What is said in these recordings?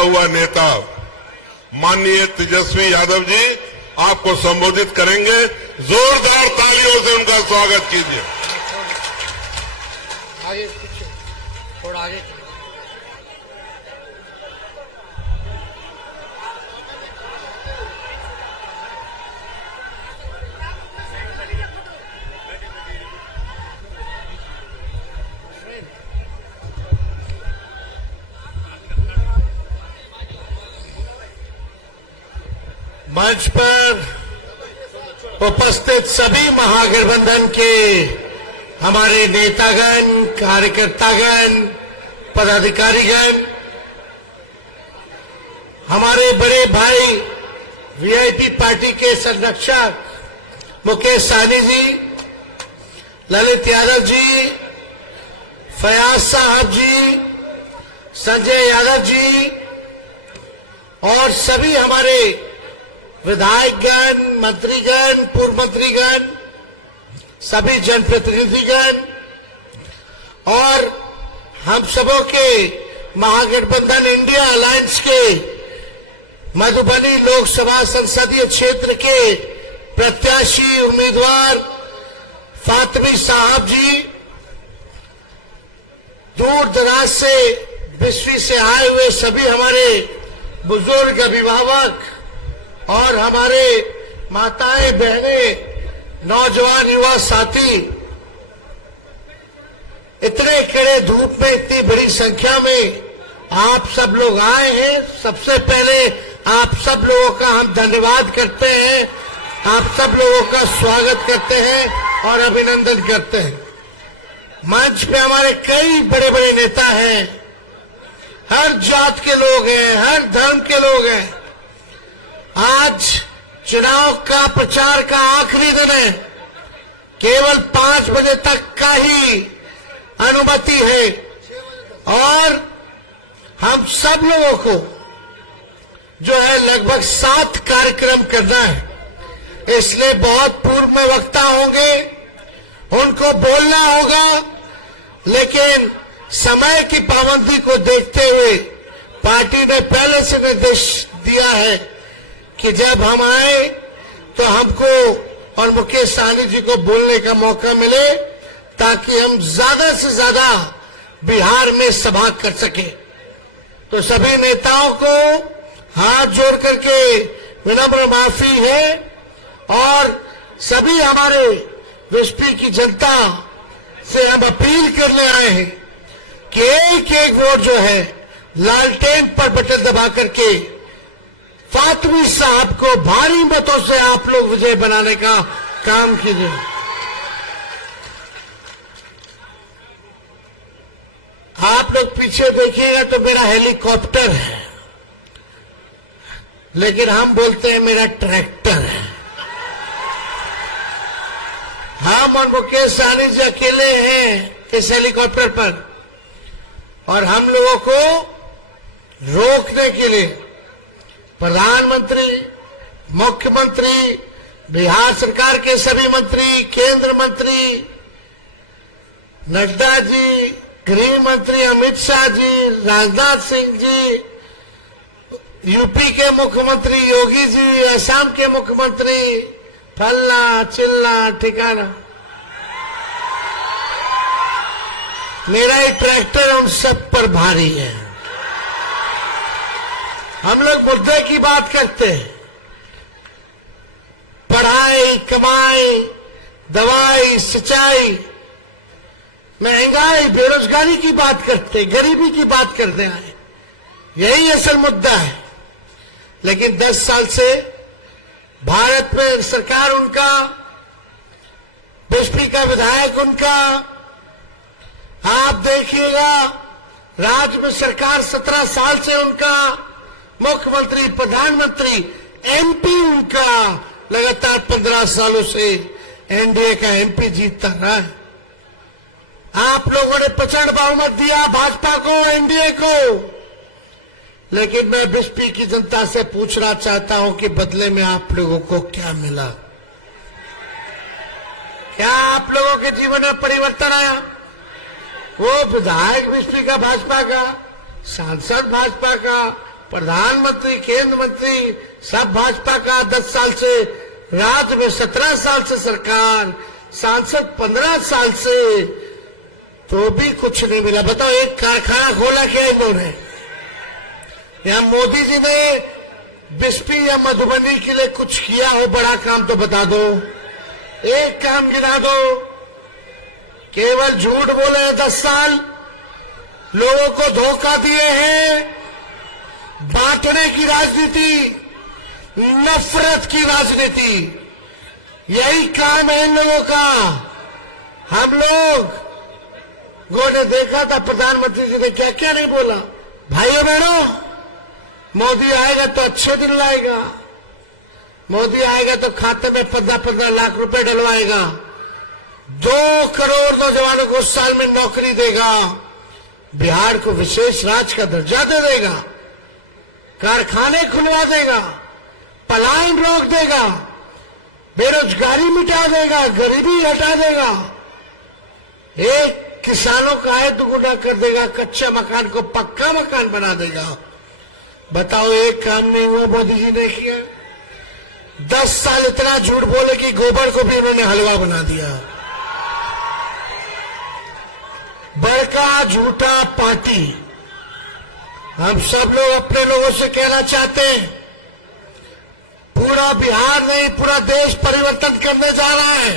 हुआ नेता माननीय तेजस्वी यादव जी आपको संबोधित करेंगे। जोरदार तालियों से उनका स्वागत कीजिए। आगे पीछे थोड़ा आगे। मंच पर उपस्थित सभी महागठबंधन के हमारे नेतागण, कार्यकर्तागण, पदाधिकारीगण, हमारे बड़े भाई वीआईपी पार्टी के संरक्षक मुकेश सहनी जी, ललित यादव जी, फयाज साहब जी, संजय यादव जी और सभी हमारे विधायकगण, मंत्रीगण, पूर्व मंत्रीगण, सभी जनप्रतिनिधिगण और हम सबों के महागठबंधन इंडिया अलायंस के मधुबनी लोकसभा संसदीय क्षेत्र के प्रत्याशी उम्मीदवार फातमी साहब जी, दूर दराज से बिस्वी से आए हुए सभी हमारे बुजुर्ग अभिभावक और हमारे माताएं, बहनें, नौजवान, युवा साथी, इतने कड़े धूप में इतनी बड़ी संख्या में आप सब लोग आए हैं। सबसे पहले आप सब लोगों का हम धन्यवाद करते हैं, आप सब लोगों का स्वागत करते हैं और अभिनंदन करते हैं। मंच पे हमारे कई बड़े बड़े नेता हैं, हर जात के लोग हैं, हर धर्म के लोग हैं। आज चुनाव का प्रचार का आखिरी दिन है, केवल 5 बजे तक का ही अनुमति है और हम सब लोगों को जो है लगभग 7 कार्यक्रम करना है, इसलिए बहुत पूर्व में वक्ता होंगे, उनको बोलना होगा, लेकिन समय की पाबंदी को देखते हुए पार्टी ने पहले से निर्देश दिया है कि जब हम आए तो हमको और मुकेश सहनी जी को बोलने का मौका मिले ताकि हम ज्यादा से ज्यादा बिहार में सभा कर सके। तो सभी नेताओं को हाथ जोड़ करके विनम्र माफी है और सभी हमारे विस्पी की जनता से हम अपील करने आए हैं कि एक एक वोट जो है लालटेन पर बटन दबा करके फातमी साहब को भारी मतों से आप लोग विजय बनाने का काम कीजिए। आप लोग पीछे देखिएगा तो मेरा हेलीकॉप्टर है, लेकिन हम बोलते हैं मेरा ट्रैक्टर है। हम और मुकेश सहनी जी अकेले हैं इस हेलीकॉप्टर पर और हम लोगों को रोकने के लिए प्रधानमंत्री, मुख्यमंत्री, बिहार सरकार के सभी मंत्री, केंद्र मंत्री, नड्डा जी, गृह मंत्री अमित शाह जी, राजनाथ सिंह जी, यूपी के मुख्यमंत्री योगी जी, असम के मुख्यमंत्री, फल्ला चिल्ला ठिकाना, मेरा ही ट्रैक्टर उन सब पर भारी है। हम लोग मुद्दे की बात करते हैं, पढ़ाई, कमाई, दवाई, सिंचाई, महंगाई, बेरोजगारी की बात करते, गरीबी की बात करते हैं, यही असल मुद्दा है। लेकिन 10 साल से भारत में सरकार उनका, बिस्पी का विधायक उनका, आप देखिएगा राज्य में सरकार 17 साल से उनका, मुख्यमंत्री, प्रधानमंत्री, एमपी उनका लगातार 15 सालों से एनडीए का एमपी जीतता रहा है। आप लोगों ने प्रचंड बहुमत दिया भाजपा को, एनडीए को, लेकिन मैं बिस्पी की जनता से पूछना चाहता हूं कि बदले में आप लोगों को क्या मिला? क्या आप लोगों के जीवन में परिवर्तन आया? वो विधायक बिस्पी का भाजपा का, सांसद भाजपा का, प्रधानमंत्री, केंद्र मंत्री सब भाजपा का, 10 साल से राज्य में, 17 साल से सरकार, सांसद 15 साल से, तो भी कुछ नहीं मिला। बताओ, एक कारखाना खोला क्या इन्होंने? या मोदी जी ने बिस्पी या मधुबनी के लिए कुछ किया हो बड़ा काम तो बता दो, एक काम गिना दो। केवल झूठ बोले हैं 10 साल, लोगों को धोखा दिए हैं, बांटने की राजनीति, नफरत की राजनीति, यही काम है इन लोगों का। हम लोगों ने देखा था प्रधानमंत्री जी ने क्या क्या नहीं बोला। भाइयों बहनों, मोदी आएगा तो अच्छे दिन लाएगा, मोदी आएगा तो खाते में 15-15 लाख रुपए डलवाएगा, 2 करोड़ नौजवानों को साल में नौकरी देगा, बिहार को विशेष राज्य का दर्जा दे देगा, कारखाने खुलवा देगा, पलायन रोक देगा, बेरोजगारी मिटा देगा, गरीबी हटा देगा, एक किसानों का आय दुगुना कर देगा, कच्चे मकान को पक्का मकान बना देगा। बताओ, एक काम नहीं हुआ मोदी जी ने किया। 10 साल इतना झूठ बोले कि गोबर को भी उन्होंने हलवा बना दिया। बड़का झूठा पार्टी। हम सब लोग अपने लोगों से कहना चाहते हैं, पूरा बिहार नहीं पूरा देश परिवर्तन करने जा रहा है।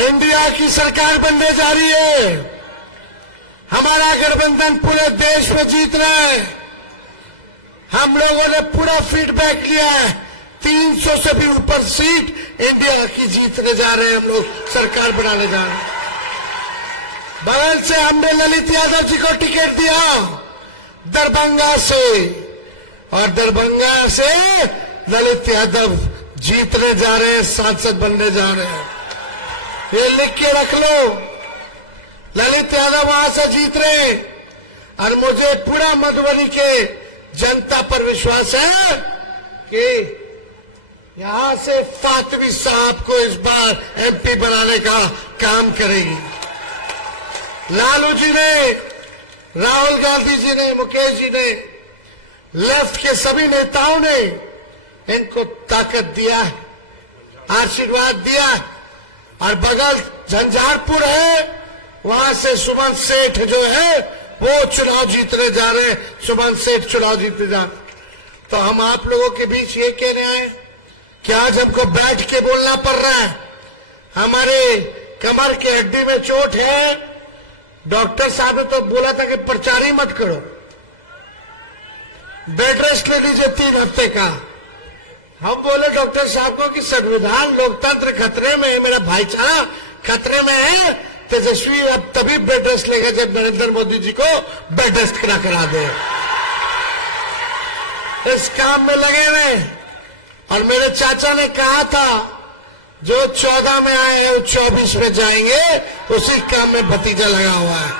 इंडिया की सरकार बनने जा रही है। हमारा गठबंधन पूरे देश में जीत रहा है। हम लोगों ने पूरा फीडबैक लिया है, 300 से भी ऊपर सीट इंडिया की जीतने जा रहे हैं। हम लोग सरकार बनाने जा रहे हैं। बगल से हमने ललित यादव जी को टिकट दिया दरभंगा से, और दरभंगा से ललित यादव जीतने जा रहे हैं, सांसद बनने जा रहे हैं। ये लिख के रख लो, ललित यादव वहां से जीत रहे हैं। और मुझे पूरा मधुबनी के जनता पर विश्वास है कि यहां से फातमी साहब को इस बार एमपी बनाने का काम करेगी। लालू जी ने, राहुल गांधी जी ने, मुकेश जी ने, लेफ्ट के सभी नेताओं ने इनको ताकत दिया है, आशीर्वाद दिया है। और बगल झंझारपुर है, वहां से सुमन सेठ जो है वो चुनाव जीतने जा रहे हैं। सुमन सेठ चुनाव जीतने जा रहे हैं। तो हम आप लोगों के बीच ये कहने आए कि आज हमको बैठ के बोलना पड़ रहा है। हमारे कमर के हड्डी में चोट है। डॉक्टर साहब ने तो बोला था कि प्रचार ही मत करो, बेड रेस्ट ले लीजिए 3 हफ्ते का। हम बोले डॉक्टर साहब को कि संविधान लोकतंत्र खतरे में है, मेरा भाईचारा खतरे में है। तेजस्वी अब तभी बेड रेस्ट लेगा जब नरेंद्र मोदी जी को बेड रेस्ट करा दे। इस काम में लगे हुए। और मेरे चाचा ने कहा था, जो 14 में आए हैं वो 24 में जाएंगे, उसी काम में भतीजा लगा हुआ है।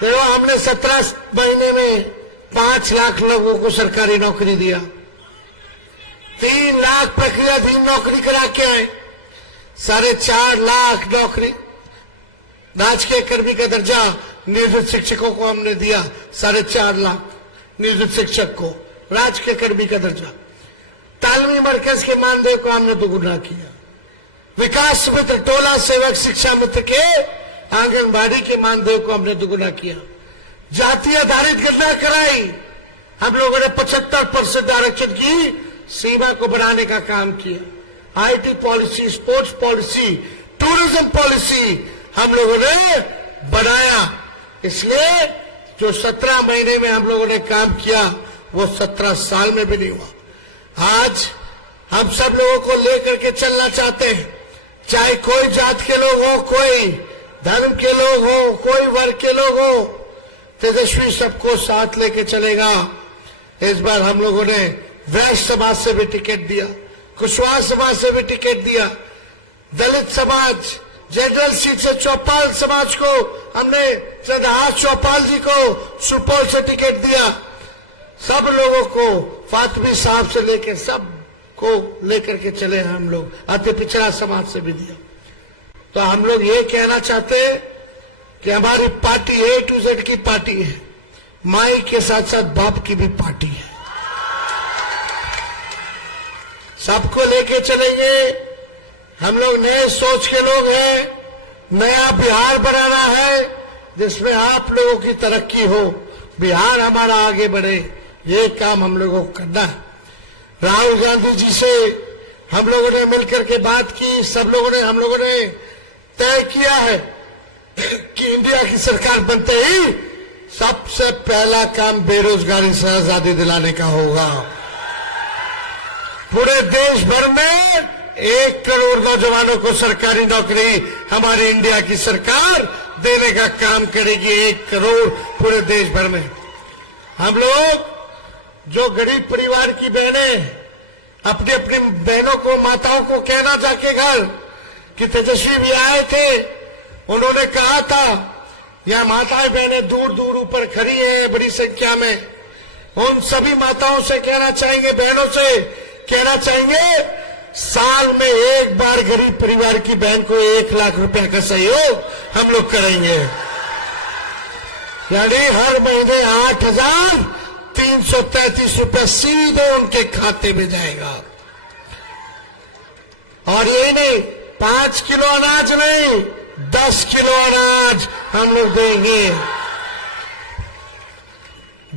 देखो, हमने 17 महीने में 5 लाख लोगों को सरकारी नौकरी दिया, 3 लाख प्रक्रियाधीन नौकरी करा के आए, 4.5 लाख नौकरी, राजकीय कर्मी का दर्जा नियोजित शिक्षकों को हमने दिया, 4.5 लाख नियोजित शिक्षक को राजकीय कर्मी का दर्जा। तालमी मरकज के मानदेय को हमने दोगुना किया। विकास मित्र, टोला सेवक, शिक्षा मित्र के आंगनबाड़ी के मानदेय को हमने दोगुना किया। जाति आधारित गणना कराई। हम लोगों ने 75% आरक्षण की सीमा को बढ़ाने का काम किया। IT policy, sports policy, tourism policy हम लोगों ने बनाया। इसलिए जो 17 महीने में हम लोगों ने काम किया वो 17 साल में भी नहीं हुआ। आज हम सब लोगों को लेकर के चलना चाहते हैं, चाहे कोई जात के लोग हो, कोई धर्म के लोग हो, कोई वर्ग के लोग हो। तेजस्वी सबको साथ लेके चलेगा। इस बार हम लोगों ने वैश्य समाज से भी टिकट दिया, कुशवाहा समाज से भी टिकट दिया, दलित समाज, जनरल सीट से चौपाल समाज को हमने चंद्रहास चौपाल जी को सुपौल से टिकट दिया। सब लोगों को, फातमी साहब से लेकर सब को लेकर के चले हैं हम लोग। अति पिछड़ा समाज से भी दिया। तो हम लोग ये कहना चाहते हैं कि हमारी पार्टी A to Z की पार्टी है। माई के साथ साथ बाप की भी पार्टी है। सबको लेके चलेंगे। हम लोग नए सोच के लोग हैं। नया बिहार बनाना है जिसमें आप लोगों की तरक्की हो, बिहार हमारा आगे बढ़े, ये काम हम लोगों को करना है। राहुल गांधी जी से हम लोगों ने मिलकर के बात की। हम लोगों ने तय किया है कि इंडिया की सरकार बनते ही सबसे पहला काम बेरोजगारी से आजादी दिलाने का होगा। पूरे देश भर में 1 करोड़ नौजवानों को सरकारी नौकरी हमारी इंडिया की सरकार देने का काम करेगी। 1 करोड़ पूरे देश भर में। हम लोग जो गरीब परिवार की बहनें अपनी अपनी बहनों को, माताओं को कहना जाके घर कि तेजस्वी भी आए थे, उन्होंने कहा था यहां माताएं बहनें दूर दूर ऊपर खड़ी है बड़ी संख्या में। उन सभी माताओं से कहना चाहेंगे, बहनों से कहना चाहेंगे, साल में एक बार गरीब परिवार की बहन को 1 लाख रुपए का सहयोग हम लोग करेंगे। यानी हर महीने 8,333 रुपए सीधे उनके खाते में जाएगा। और यही नहीं, 5 किलो अनाज नहीं, 10 किलो अनाज हम लोग देंगे।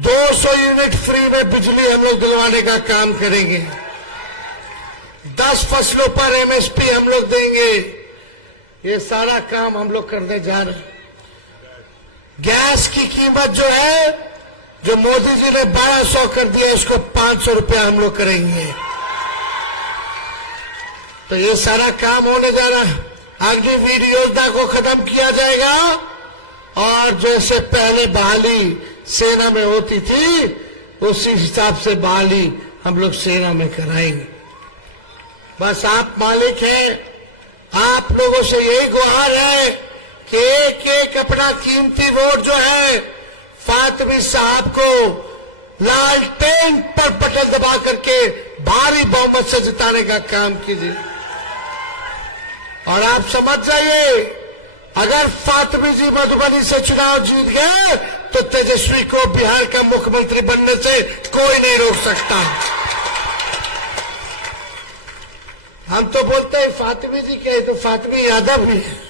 200 यूनिट फ्री में बिजली हम लोग दिलवाने का काम करेंगे। 10 फसलों पर एमएसपी हम लोग देंगे। ये सारा काम हम लोग करने जा रहे हैं। गैस की कीमत जो है, जो मोदी जी ने 1200 कर दिया, इसको 500 रुपया हम लोग करेंगे। तो ये सारा काम होने जा रहा है। अग्निवीर योजना को खत्म किया जाएगा और जैसे पहले बहाली सेना में होती थी उसी हिसाब से बहाली हम लोग सेना में कराएंगे। बस आप मालिक हैं। आप लोगों से यही गुहार है कि एक एक अपना कीमती वोट जो है फातिमी साहब को लालटेन पर बटन दबा करके भारी बहुमत से जिताने का काम कीजिए। और आप समझ जाइए, अगर फातिमी जी मधुबनी से चुनाव जीत गए तो तेजस्वी को बिहार का मुख्यमंत्री बनने से कोई नहीं रोक सकता। हम तो बोलते हैं फातिमी जी के, तो फातिमी यादव भी है।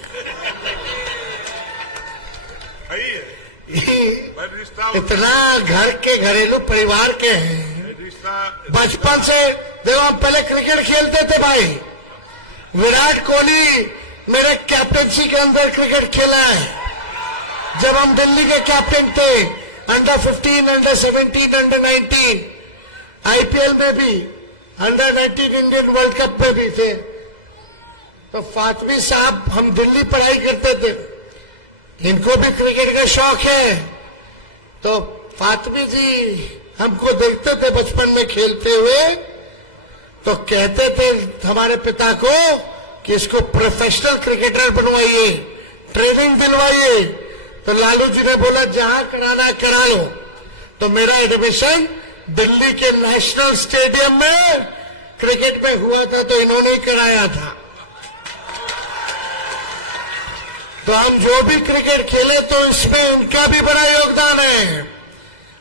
इतना घर के घरेलू परिवार के हैं। बचपन से देखो, हम पहले क्रिकेट खेलते थे भाई। विराट कोहली मेरे कैप्टनसी के अंदर क्रिकेट खेला है। जब हम दिल्ली के कैप्टन थे, अंडर 15, अंडर 17, अंडर 19, आईपीएल में भी, अंडर 19 इंडियन वर्ल्ड कप में भी थे। तो फातिमी साहब, हम दिल्ली पढ़ाई करते थे, इनको भी क्रिकेट का शौक है। तो फातिमी जी हमको देखते थे बचपन में खेलते हुए, तो कहते थे हमारे पिता को कि इसको प्रोफेशनल क्रिकेटर बनवाइए, ट्रेनिंग दिलवाइए। तो लालू जी ने बोला जहां कराना है करा लो। तो मेरा एडमिशन दिल्ली के नेशनल स्टेडियम में क्रिकेट में हुआ था, तो इन्होंने ही कराया था। तो हम जो भी क्रिकेट खेले तो इसमें इनका भी बड़ा योगदान है।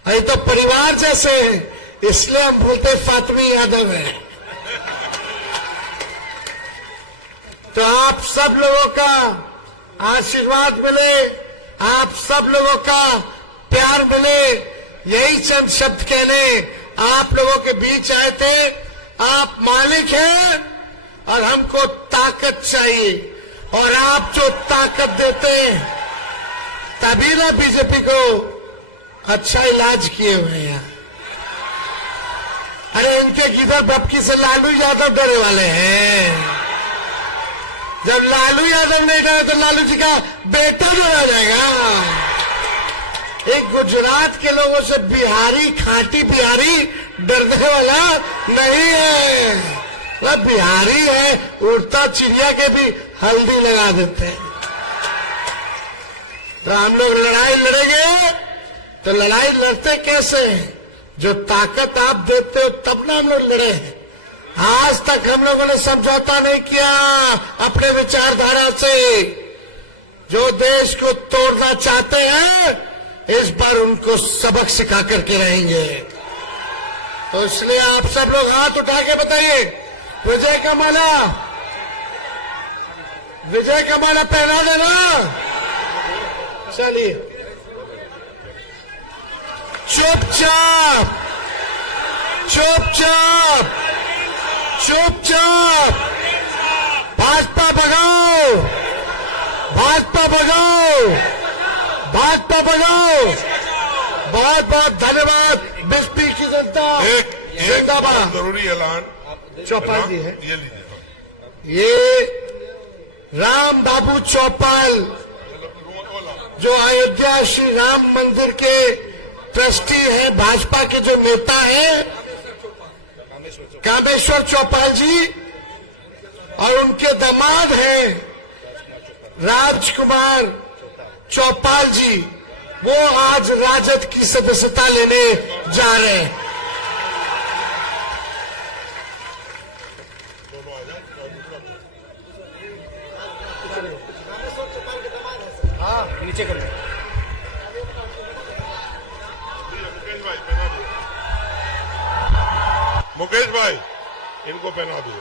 ये तो परिवार जैसे है, इसलिए हम बोलते फातिमी यादव है। तो आप सब लोगों का आशीर्वाद मिले, आप सब लोगों का प्यार मिले, यही चंद शब्द कहने आप लोगों के बीच आए थे। आप मालिक हैं और हमको ताकत चाहिए, और आप जो ताकत देते हैं तभी ना बीजेपी को अच्छा इलाज किए हुए हैं। अरे इनके किधर बपकी से लालू यादव डरे वाले हैं। जब लालू यादव नहीं डरे तो लालू जी का बेटा डरा जाएगा। एक गुजरात के लोगों से बिहारी, खांटी बिहारी डरने वाला नहीं है। वह बिहारी है, उड़ता चिड़िया के भी हल्दी लगा देते हैं। तो हम लोग लड़ाई लड़ेंगे, तो लड़ाई लड़ते कैसे हैं? जो ताकत आप देते हो तब ना हम लोग लड़े हैं। आज तक हम लोगों ने समझौता नहीं किया अपने विचारधारा से। जो देश को तोड़ना चाहते हैं इस बार उनको सबक सिखा करके रहेंगे। तो इसलिए आप सब लोग हाथ उठा के बताइए, विजय का माला, विजय का माला पहना देना। चलिए चुपचाप चुपचाप चुपचाप भाजपा भगाओ, भाजपा भगाओ, भाजपा भगाओ। बहुत बहुत धन्यवाद बिस्पी की जनता, एक जिंदाबाद। जरूरी ऐलान चौपाल जी है ये लीजिए। ये राम बाबू चौपाल जो अयोध्या श्री राम मंदिर के ट्रस्टी है, भाजपा के जो नेता हैं कामेश्वर चौपाल जी, और उनके दामाद हैं राजकुमार चौपाल जी, वो आज राजद की सदस्यता लेने जा रहे हैं। नीचे कर लो। मुकेश भाई इनको पहना दो।